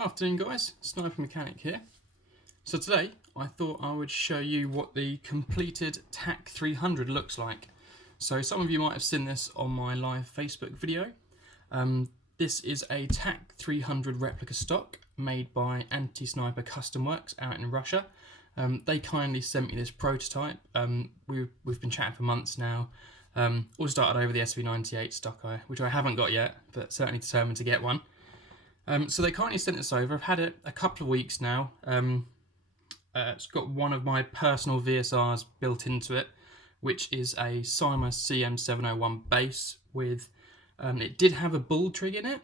Afternoon guys, SniperMechanic here. So today I thought I would show you what the completed Tac300 looks like. So some of you might have seen this on my live Facebook video. This is a Tac300 replica stock made by Anti-Sniper Custom Works out in Russia. They kindly sent me this prototype. We've been chatting for months now. All started over the SV98 stock, which I haven't got yet, but certainly determined to get one. So they kindly sent this over. I've had it a couple of weeks now. It's got one of my personal VSRs built into it, which is a Cyma CM701 base with, it did have a bull trig in it,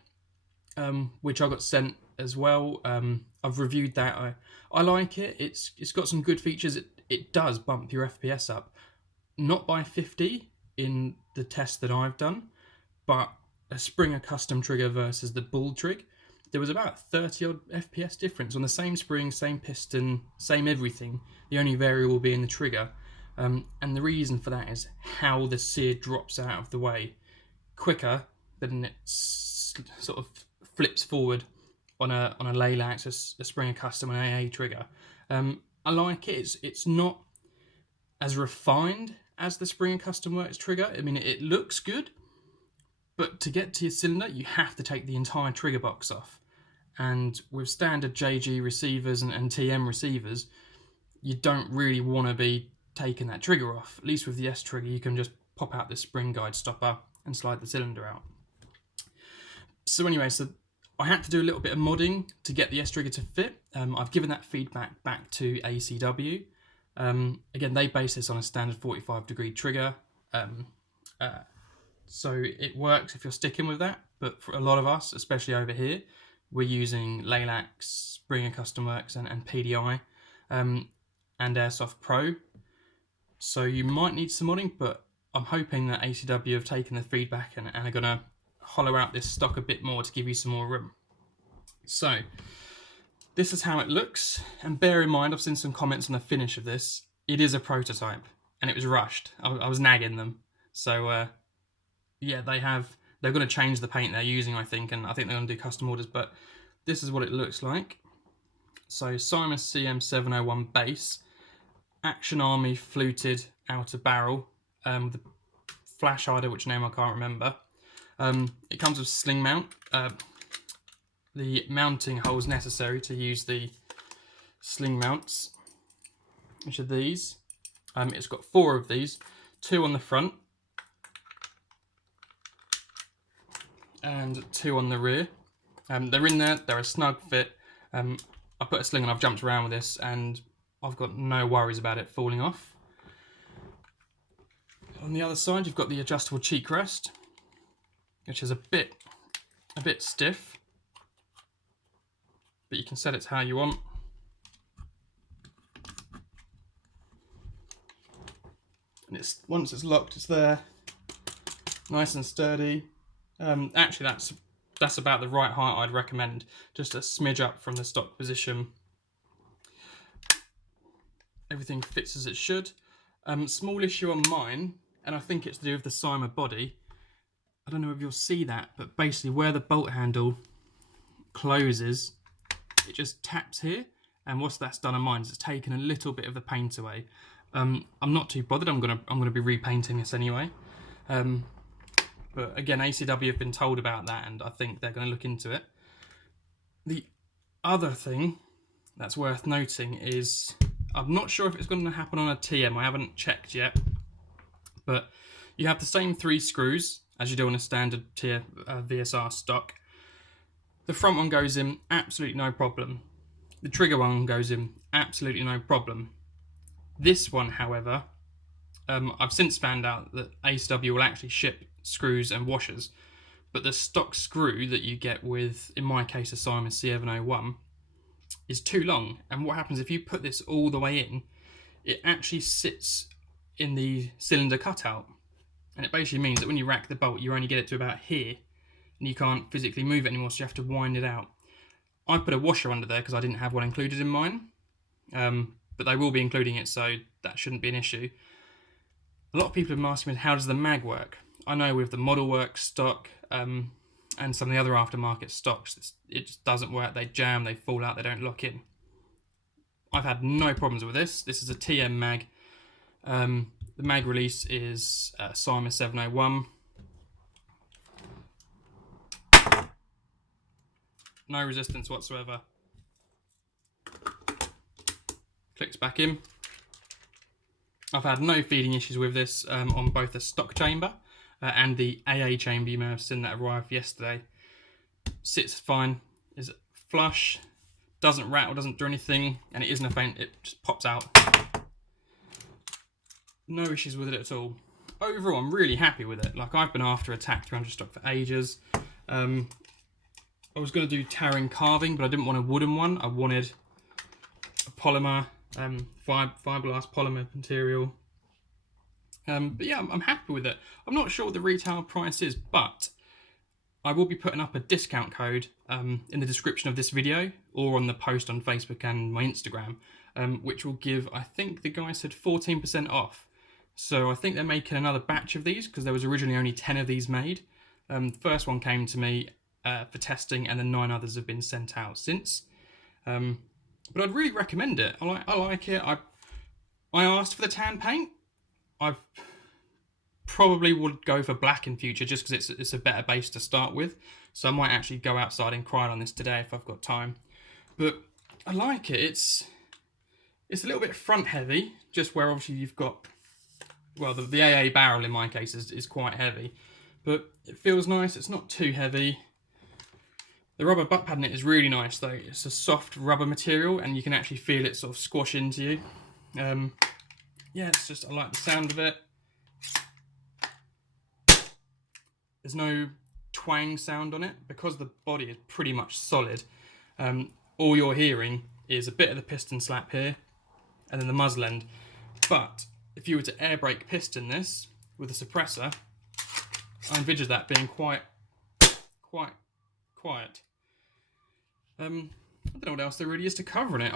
which I got sent as well. I've reviewed that. I like it. It's got some good features. It does bump your FPS up, not by 50 in the test that I've done, but a Springer custom trigger versus the bull trig, there was about 30 odd FPS difference on the same spring, same piston, same everything. The only variable being the trigger. And the reason for that is how the sear drops out of the way quicker than it sort of flips forward on a Laylax, a Springer Custom, an AA trigger. I like it. It's not as refined as the Springer Custom Works trigger. I mean, it looks good, but to get to your cylinder, you have to take the entire trigger box off. And with standard JG receivers and TM receivers, you don't really want to be taking that trigger off. At least with the S trigger, you can just pop out the spring guide stopper and slide the cylinder out. So anyway, so I had to do a little bit of modding to get the S trigger to fit. I've given that feedback back to ACW. Again, they base this on a standard 45-degree trigger. So it works if you're sticking with that. But for a lot of us, especially over here, we're using Laylax, Springer Custom Works and PDI and Airsoft Pro. So you might need some modding, but I'm hoping that ACW have taken the feedback and are going to hollow out this stock a bit more to give you some more room. So this is how it looks. And bear in mind, I've seen some comments on the finish of this. It is a prototype and it was rushed. I was nagging them. So yeah, they're going to change the paint they're using, I think, and I think they're going to do custom orders, but this is what it looks like. So Cyma CM701 base, Action Army fluted outer barrel, the flash hider, which name I can't remember. It comes with sling mount, the mounting holes necessary to use the sling mounts, which are these. It's got 4 of these, 2 on the front, and 2 on the rear. They're in there, they're a snug fit. I put a sling on, I've jumped around with this and I've got no worries about it falling off. On the other side, you've got the adjustable cheek rest, which is a bit stiff, but you can set it to how you want. And once it's locked, it's there, nice and sturdy. Actually, that's about the right height I'd recommend, just a smidge up from the stock position. Everything fits as it should. Small issue on mine, and I think it's to do with the Cyma body. I don't know if you'll see that, but basically where the bolt handle closes, it just taps here, and what's that's done on mine is it's taken a little bit of the paint away. I'm not too bothered. I'm gonna be repainting this anyway. But again, ACW have been told about that, and I think they're going to look into it. The other thing that's worth noting is, I'm not sure if it's going to happen on a TM, I haven't checked yet, but you have the same 3 screws as you do on a standard tier VSR stock. The front one goes in, absolutely no problem. The trigger one goes in, absolutely no problem. This one, however, I've since found out that ACW will actually ship screws and washers, but the stock screw that you get with, in my case, a Cyma CM701 is too long. And what happens if you put this all the way in, it actually sits in the cylinder cutout, and it basically means that when you rack the bolt, you only get it to about here, and you can't physically move it anymore, so you have to wind it out. I put a washer under there because I didn't have one included in mine, but they will be including it, so that shouldn't be an issue. A lot of people have been asking me, how does the mag work? I know with the Model Works stock, and some of the other aftermarket stocks, it just doesn't work. They jam, they fall out, they don't lock in. I've had no problems with this. This is a TM mag. The mag release is Cyma 701. No resistance whatsoever. Clicks back in. I've had no feeding issues with this on both the stock chamber and the AA chamber. You may have seen that arrive yesterday. Sits fine, is flush, doesn't rattle, doesn't do anything, and it isn't a faint, it just pops out. No issues with it at all. Overall, I'm really happy with it. Like, I've been after a Tac300 stock for ages. I was going to do tarring carving, but I didn't want a wooden one. I wanted a polymer, fiberglass polymer material. But yeah, I'm happy with it. I'm not sure what the retail price is, but I will be putting up a discount code in the description of this video or on the post on Facebook and my Instagram, which will give, I think the guy said 14% off. So I think they're making another batch of these because there was originally only 10 of these made. The first one came to me for testing, and then 9 others have been sent out since. But I'd really recommend it. I like it. I asked for the tan paint. I probably would go for black in future just because it's a better base to start with. So I might actually go outside and cry on this today if I've got time. But I like it. It's a little bit front heavy, just where obviously you've got, well, the AA barrel in my case is quite heavy, but it feels nice. It's not too heavy. The rubber butt pad in it is really nice though. It's a soft rubber material and you can actually feel it sort of squash into you. Yeah, it's just, I like the sound of it. There's no twang sound on it because the body is pretty much solid. All you're hearing is a bit of the piston slap here and then the muzzle end. But if you were to air brake piston this with a suppressor, I envisage that being quite quiet. I don't know what else there really is to cover on it.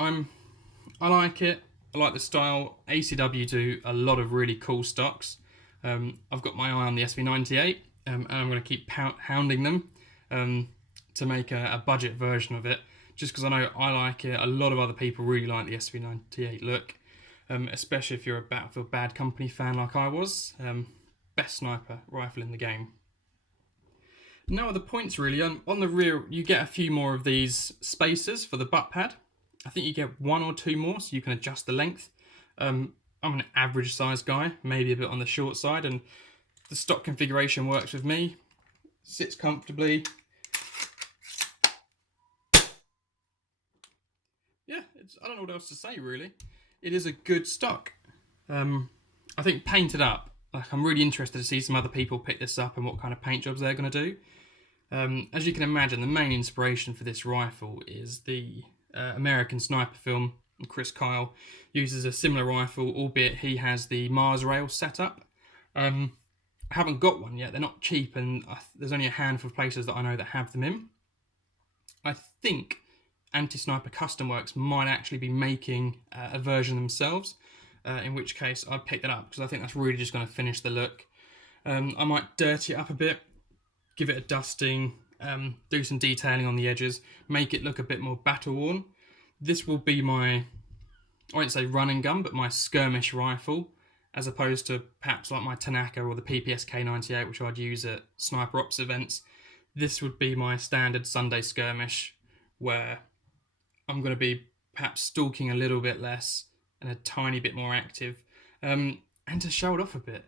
I like it. I like the style. ACW do a lot of really cool stocks. I've got my eye on the SV98, and I'm going to keep hounding them to make a budget version of it, just because I know I like it. A lot of other people really like the SV98 look, especially if you're a Battlefield Bad Company fan like I was. Best sniper rifle in the game. No other points really. On the rear, you get a few more of these spacers for the butt pad. I think you get 1 or 2 more, so you can adjust the length. I'm an average size guy, maybe a bit on the short side, and the stock configuration works with me. Sits comfortably. Yeah, I don't know what else to say really. It is a good stock. I think painted up, like, I'm really interested to see some other people pick this up and what kind of paint jobs they're going to do. As you can imagine, the main inspiration for this rifle is the American Sniper film. Chris Kyle uses a similar rifle, albeit he has the Mars rail setup. I haven't got one yet. They're not cheap, and there's only a handful of places that I know that have them in. I think Anti-Sniper Custom Works might actually be making a version themselves, in which case I'd pick that up because I think that's really just going to finish the look. I might dirty it up a bit, give it a dusting, do some detailing on the edges, make it look a bit more battle worn. This will be my, I won't say run and gun, but my skirmish rifle, as opposed to perhaps like my Tanaka or the PPS K98, which I'd use at sniper ops events. This would be my standard Sunday skirmish, where I'm going to be perhaps stalking a little bit less and a tiny bit more active, and to show it off a bit.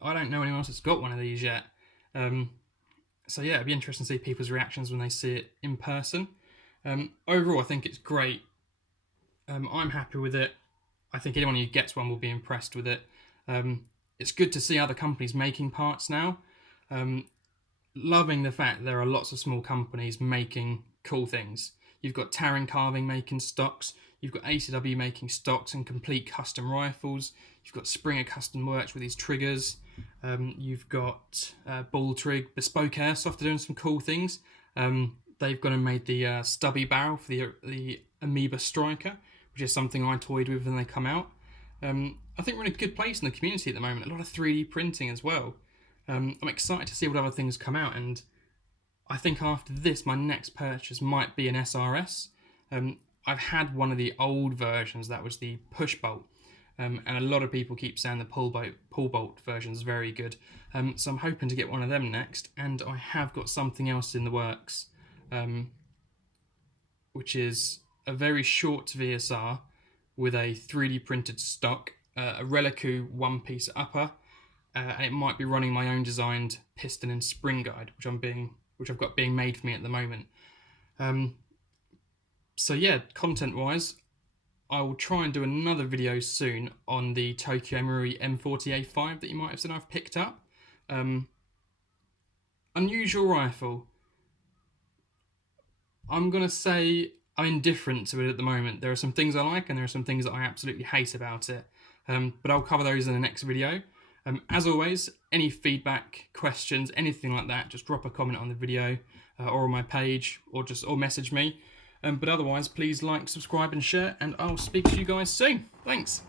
I don't know anyone else that's got one of these yet. So yeah, it'd be interesting to see people's reactions when they see it in person. Overall, I think it's great. I'm happy with it. I think anyone who gets one will be impressed with it. It's good to see other companies making parts now. Loving the fact there are lots of small companies making cool things. You've got Tarring Carving making stocks. You've got ACW making stocks and complete custom rifles. You've got Springer Custom Works with these triggers. You've got Ball Trig, Bespoke Airsoft are doing some cool things. They've gone and made the stubby barrel for the Amoeba Striker, which is something I toyed with when they come out. I think we're in a good place in the community at the moment. A lot of 3D printing as well. I'm excited to see what other things come out, and I think after this, my next purchase might be an SRS. I've had one of the old versions, that was the push bolt, and a lot of people keep saying the pull bolt version is very good. So I'm hoping to get one of them next, and I have got something else in the works, which is a very short VSR with a 3D printed stock, a Relicu one-piece upper, and it might be running my own designed piston and spring guide, which I've got being made for me at the moment. So yeah, content-wise, I will try and do another video soon on the Tokyo Marui M40A5 that you might have seen I've picked up. Unusual rifle. I'm going to say I'm indifferent to it at the moment. There are some things I like and there are some things that I absolutely hate about it. But I'll cover those in the next video. As always, any feedback, questions, anything like that, just drop a comment on the video or on my page, or message me. But otherwise, please like, subscribe and share, and I'll speak to you guys soon. Thanks.